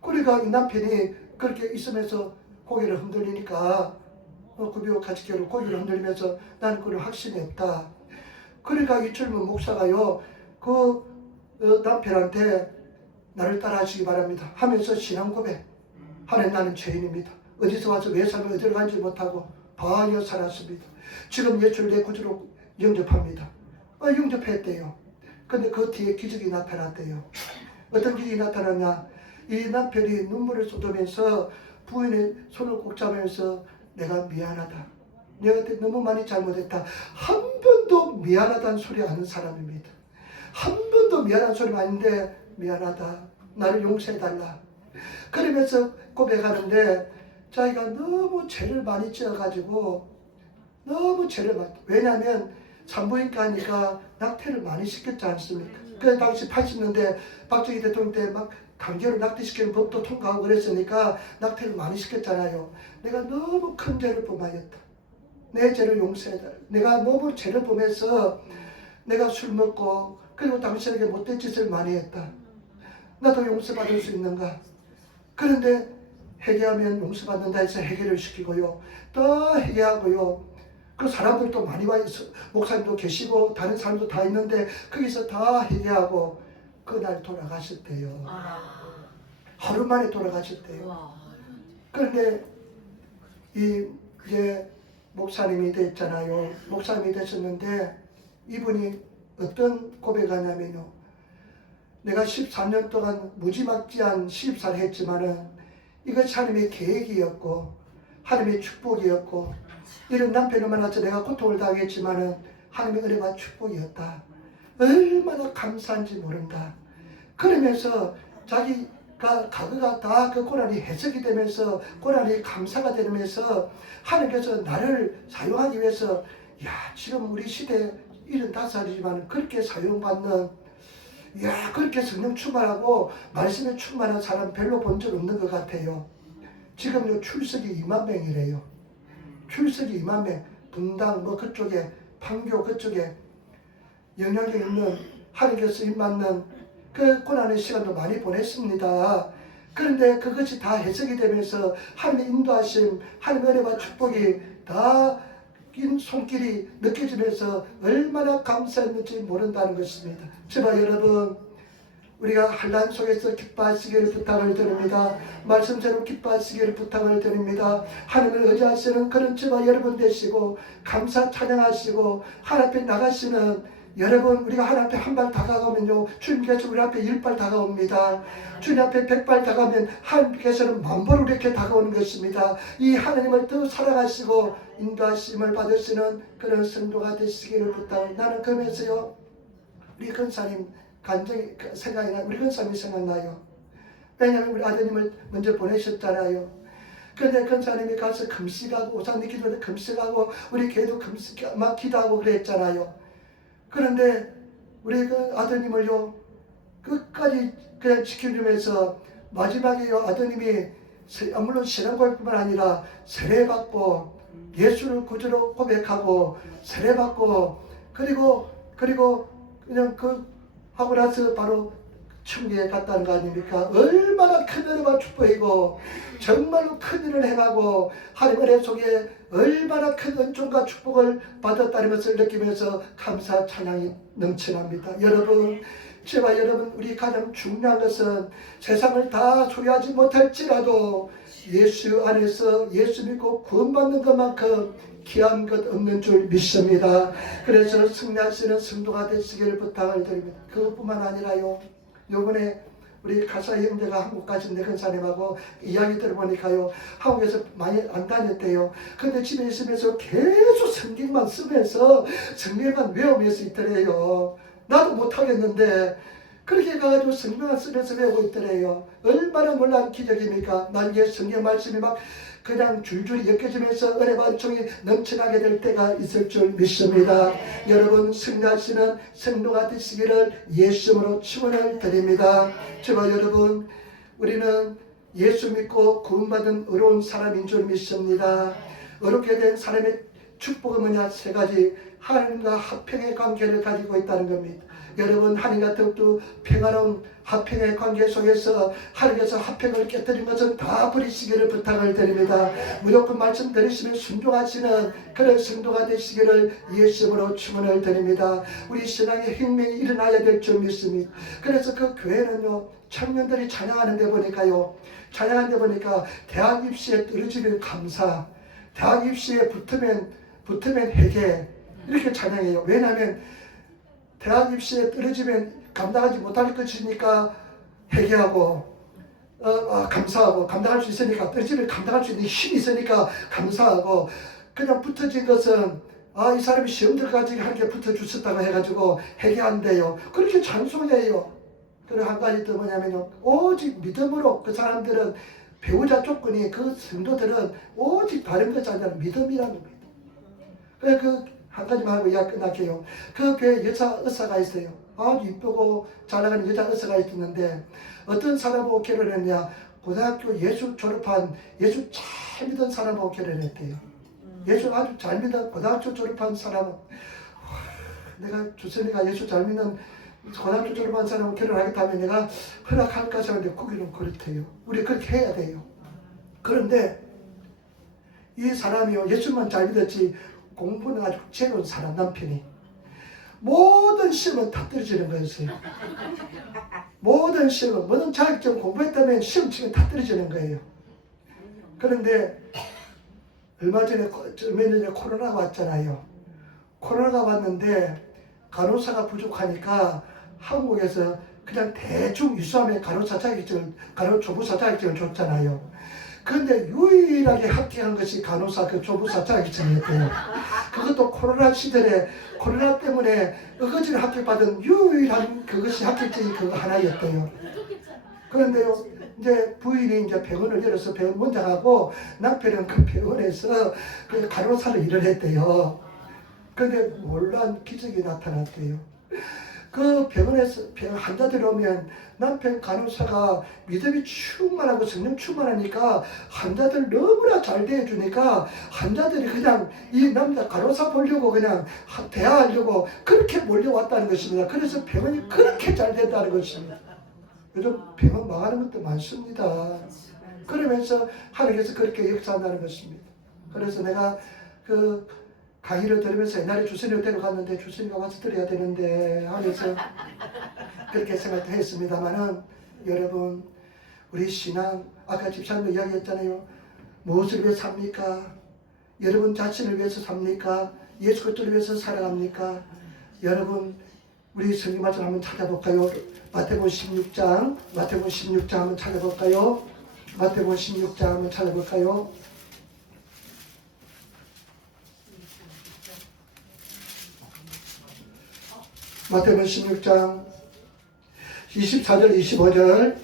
그러니까 이 남편이 그렇게 있으면서 고개를 흔들리니까 구비오 같이 겨루 고개를 흔들면서 나는 그런 확신이 없다. 그러니까 이 젊은 목사가요, 남편한테 나를 따라 하시기 바랍니다 하면서 신앙 고백. 하나님, 나는 죄인입니다. 어디서 와서 왜 살면 어디로 간지 못하고 방황하여 살았습니다. 지금 예수를 내 구주로 영접합니다. 영접했대요. 근데 그 뒤에 기적이 나타났대요. 어떤 기적이 나타났냐? 이 남편이 눈물을 쏟으면서 부인의 손을 꼭 잡으면서 내가 미안하다. 내가 그때 너무 많이 잘못했다. 한 번도 미안하다는 소리 하는 사람입니다. 한 번도 미안한 소리가 아닌데 미안하다. 나를 용서해달라. 그러면서 고백하는데 자기가 너무 죄를 많이 지어가지고 왜냐하면 산부인과 하니까 낙태를 많이 시켰지 않습니까? 그 당시 80년대 박정희 대통령 때 막 강제로 낙태시키는 법도 통과하고 그랬으니까 낙태를 많이 시켰잖아요. 내가 너무 큰 죄를 범하였다. 내 죄를 용서해달라. 내가 너무 죄를 범해서 내가 술 먹고 그리고 당신에게 못된 짓을 많이 했다. 나도 용서받을 수 있는가? 그런데 회개하면 용서받는다 해서 회개를 시키고요. 또 회개하고요. 그 사람들도 많이 와 있어. 목사님도 계시고 다른 사람도 다 있는데 거기서 다 회개하고 그날 돌아가셨대요. 하루 만에 돌아가셨대요. 그런데 이제 목사님이 됐잖아요. 목사님이 되셨는데 이분이 어떤 고백하냐면요. 내가 13년 동안 무지막지한 시집살이를 했지만은 이것이 하나님의 계획이었고 하나님의 축복이었고 이런 남편을 만나서 내가 고통을 당했지만은 하나님의 은혜와 축복이었다. 얼마나 감사한지 모른다. 그러면서 자기가 과거가 다 그 고난이 해석이 되면서 고난이 감사가 되면서 하나님께서 나를 사용하기 위해서 야, 지금 우리 시대 75살이지만 그렇게 사용받는, 야, 그렇게 성령 충만하고 말씀에 충만한 사람 별로 본 적 없는 것 같아요. 지금요 출석이 2만 명이래요. 출석이 2만 명. 분당 그쪽에 판교 그쪽에 영향력 있는 하나님께 쓰임 받는 그 고난의 시간도 많이 보냈습니다. 그런데 그것이 다 해석이 되면서 하나님의 인도하심, 하나님의 은혜와 축복이 다 긴 손길이 느껴지면서 얼마나 감사했는지 모른다는 것입니다. 제발 여러분, 우리가 환난 속에서 기뻐하시기를 부탁을 드립니다. 말씀대로 기뻐하시기를 부탁을 드립니다. 하나님을 의지하시는 그런 저와 여러분 되시고, 감사 찬양하시고 하나님 앞에 나가시는 여러분, 우리가 하나님 앞에 한 발 다가가면요, 주님께서 우리 앞에 10발 다가옵니다. 주님 앞에 100발 다가오면 하나님께서는 1000발 이렇게 다가오는 것입니다. 이 하나님을 더 사랑하시고 인도하심을 받으시는 그런 성도가 되시기를 부탁. 나는 그러면서요, 우리 근사님 감정이 생각이 나요. 우리 근사님이 생각나요. 왜냐하면 우리 아드님을 먼저 보내셨잖아요. 그런데 근사님이 가서 금식하고 오산리 기도를 금식하고 우리 교회도 금식 막 기도하고 그랬잖아요. 그런데 우리 그 아드님을요, 끝까지 그냥 지켜주면서 마지막에요, 아드님이 물론 신앙고백뿐만 아니라 세례받고 예수를 구주로 고백하고 세례받고 그리고 그냥 하고 나서 바로 천국에 갔다는 거 아닙니까? 얼마나 큰 은혜와 축복이고 정말로 큰 일을 행하고 하나님 은혜 속에 얼마나 큰 은총과 축복을 받았다는 것을 느끼면서 감사 찬양이 넘쳐납니다. 여러분, 제발 여러분, 우리 가장 중요한 것은 세상을 다 소유하지 못할지라도 예수 안에서 예수 믿고 구원받는 것만큼 귀한 것 없는 줄 믿습니다. 그래서 승리하시는 성도가 되시기를 부탁을 드립니다. 그것뿐만 아니라요, 요번에 우리 가사 형제가 한국 가신데 근사님하고 이야기 들어보니까요, 한국에서 많이 안 다녔대요. 근데 집에 있으면서 계속 성경만 쓰면서 성경만 외우면서 있더래요. 나도 못하겠는데 그렇게 가가지고 성경만 쓰면서 외우고 있더래요. 얼마나 놀라운 기적입니까? 나중에 성경 말씀이 막 그냥 줄줄이 엮여지면서 은혜와 은총이 넘쳐나게 될 때가 있을 줄 믿습니다. 여러분, 승리하시는 성도가 되시기를 예수님으로 축원을 드립니다. 제발 여러분, 우리는 예수 믿고 구원받은 의로운 사람인 줄 믿습니다. 의롭게 된 사람의 축복은 뭐냐? 세 가지. 하나님과 화평의 관계를 가지고 있다는 겁니다. 여러분, 하나님과 더욱더 평화로운 화평의 관계 속에서 하나님께서 화평을 깨뜨린 것은 다 버리시기를 부탁을 드립니다. 무조건 말씀 들으시면 순종하시는 그런 성도가 되시기를 예수님으로 축원을 드립니다. 우리 신앙의 혁명이 일어나야 될 줄 믿습니다. 그래서 그 교회는요, 청년들이 찬양하는 데 보니까요, 찬양하는 데 보니까 대학 입시에 떨어지면 감사, 대학 입시에 붙으면 회개, 이렇게 찬양해요. 왜냐하면 대학 입시에 떨어지면 감당하지 못할 것이니까 회개하고 감사하고, 감당할 수 있으니까, 떨어지면 감당할 수 있는 힘이 있으니까 감사하고, 그냥 붙어진 것은 이 사람이 시험 들어가지고 하게 붙어주셨다고 해가지고 회개한대요. 그렇게 찬송해요. 그리고 한 가지 또 뭐냐면요, 오직 믿음으로 그 사람들은 배우자 조건이, 그 성도들은 오직 다른 것이 아니라 믿음이라는 겁니다. 그래서 한 가지만 하고 이야기 끝날게요. 그 교회에 여자 의사가 있어요. 아주 이쁘고 잘 나가는 여자 의사가 있었는데, 어떤 사람하고 결혼했냐? 고등학교 예수 졸업한, 예수 잘 믿은 사람하고 결혼했대요. 예수 아주 잘 믿은 고등학교 졸업한 사람은, 내가 주선이가 예수 잘 믿는 고등학교 졸업한 사람하고 결혼하겠다면 내가 허락할까 생각하는데 거기는 그렇대요. 우리 그렇게 해야 돼요. 그런데 이 사람이요, 예수만 잘 믿었지 공부는 아주 제로운 사람, 남편이 모든 시험은 다 떨어지는 거였어요. 모든 시험은, 모든 자격증 공부했다면 시험 치면 다 떨어지는 거예요. 그런데 얼마 전에, 몇 년 전에 코로나가 왔잖아요. 코로나가 왔는데 간호사가 부족하니까 한국에서 그냥 대충 유수하면 간호사 자격증을, 조부사 자격증을 줬잖아요. 그런데 유일하게 합격한 것이 간호사 그 조부사 자격증이었대요. 그것도 코로나 시절에, 코로나 때문에 어거지로 합격받은 유일한 그것이 합격증이 그거 하나였대요. 그런데요, 이제 부인이 이제 병원을 열어서 병원 원장하고 남편은 그 병원에서 그 간호사로 일을 했대요. 그런데 놀라운 기적이 나타났대요. 그 병원에서 환자들이 오면 남편 간호사가 믿음이 충만하고 성령 충만하니까 환자들 너무나 잘 대해주니까 환자들이 그냥 이 남자 간호사 보려고 그냥 대화하려고 그렇게 몰려왔다는 것입니다. 그래서 병원이 그렇게 잘 됐다는 것입니다. 요즘 병원 망하는 것도 많습니다. 그러면서 하나님께서 그렇게 역사한다는 것입니다. 그래서 내가 그 강의를 들으면서 옛날에 주선이를 데려갔는데 주선이가 와서 들어야 되는데 하면서 그렇게 생각도 했습니다만은 여러분 우리 신앙 아까 집사님도 이야기했잖아요. 무엇을 위해 삽니까? 여러분 자신을 위해서 삽니까? 예수 그리스도를 위해서 살아갑니까? 여러분 우리 성경 말씀 한번 찾아볼까요? 마태복음 16장 한번 찾아볼까요? 마태복음 16장 한번 찾아볼까요? 마태복음 16장 24절 25절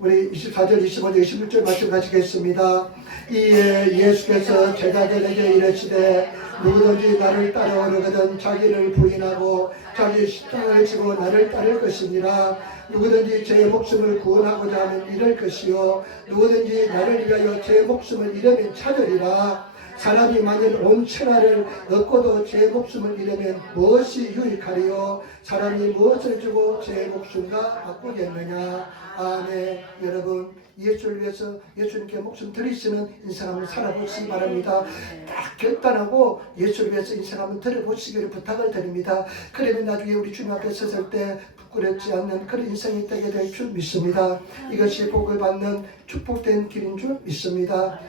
우리 24절 25절 26절 말씀 가지겠습니다. 이에 예수께서 제자들에게 이르시되 누구든지 나를 따라오려거든 자기를 부인하고 자기 십자가를 지고 나를 따를 것이니라. 누구든지 제 목숨을 구원하고자 하면 잃을 것이요 누구든지 나를 위하여 제 목숨을 잃으면 찾으리라. 사람이 만일 온 천하를 얻고도 제 목숨을 잃으면 무엇이 유익하리요? 사람이 무엇을 주고 제 목숨과 바꾸겠느냐? 아멘. 여러분 예수를 위해서 예수님께 목숨 드리시는 인생 한번 살아보시기 바랍니다. 딱 결단하고 예수를 위해서 인생 한번 드려보시기를 부탁을 드립니다. 그러면 나중에 우리 주님 앞에 섰을 때 부끄럽지 않는 그런 인생이 되게 될 줄 믿습니다. 이것이 복을 받는 축복된 길인 줄 믿습니다.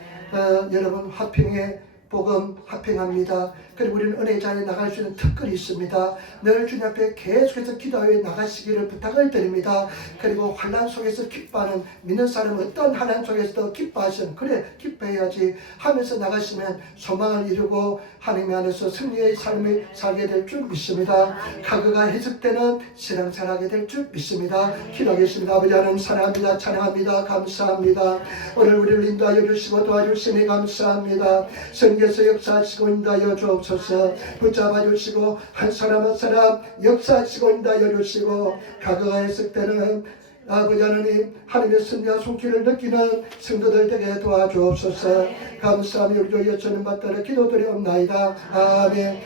여러분 화평의 복음 화평합니다. 그리고 우리는 은혜자에 나갈 수 있는 특권이 있습니다. 늘 주님 앞에 계속해서 기도하여 나가시기를 부탁을 드립니다. 그리고 환난 속에서 기뻐하는 믿는 사람은 어떤 환난 속에서도 기뻐하시는 그래 기뻐해야지 하면서 나가시면 소망을 이루고 하나님 안에서 승리의 삶을 살게 될 줄 믿습니다. 각오가 해석되는 신앙생활하게 될 줄 믿습니다. 기도하겠습니다. 아버지 하나님 사랑합니다. 찬양합니다. 감사합니다. 오늘 우리를 인도하여 주시고 도와주시니 감사합니다. 성경에서 역사하시고 인도하여 주옵소서. 붙잡아 주시고 한 사람 한 사람 역사하시고 인도하여 주시고 각오가 해석되는 아버지 하나님 하나님의 승리와 손길을 느끼는 성도들 되게 도와주옵소서. 감사하며 우리 주 예수님 받들어 기도드리옵나이다. 아멘.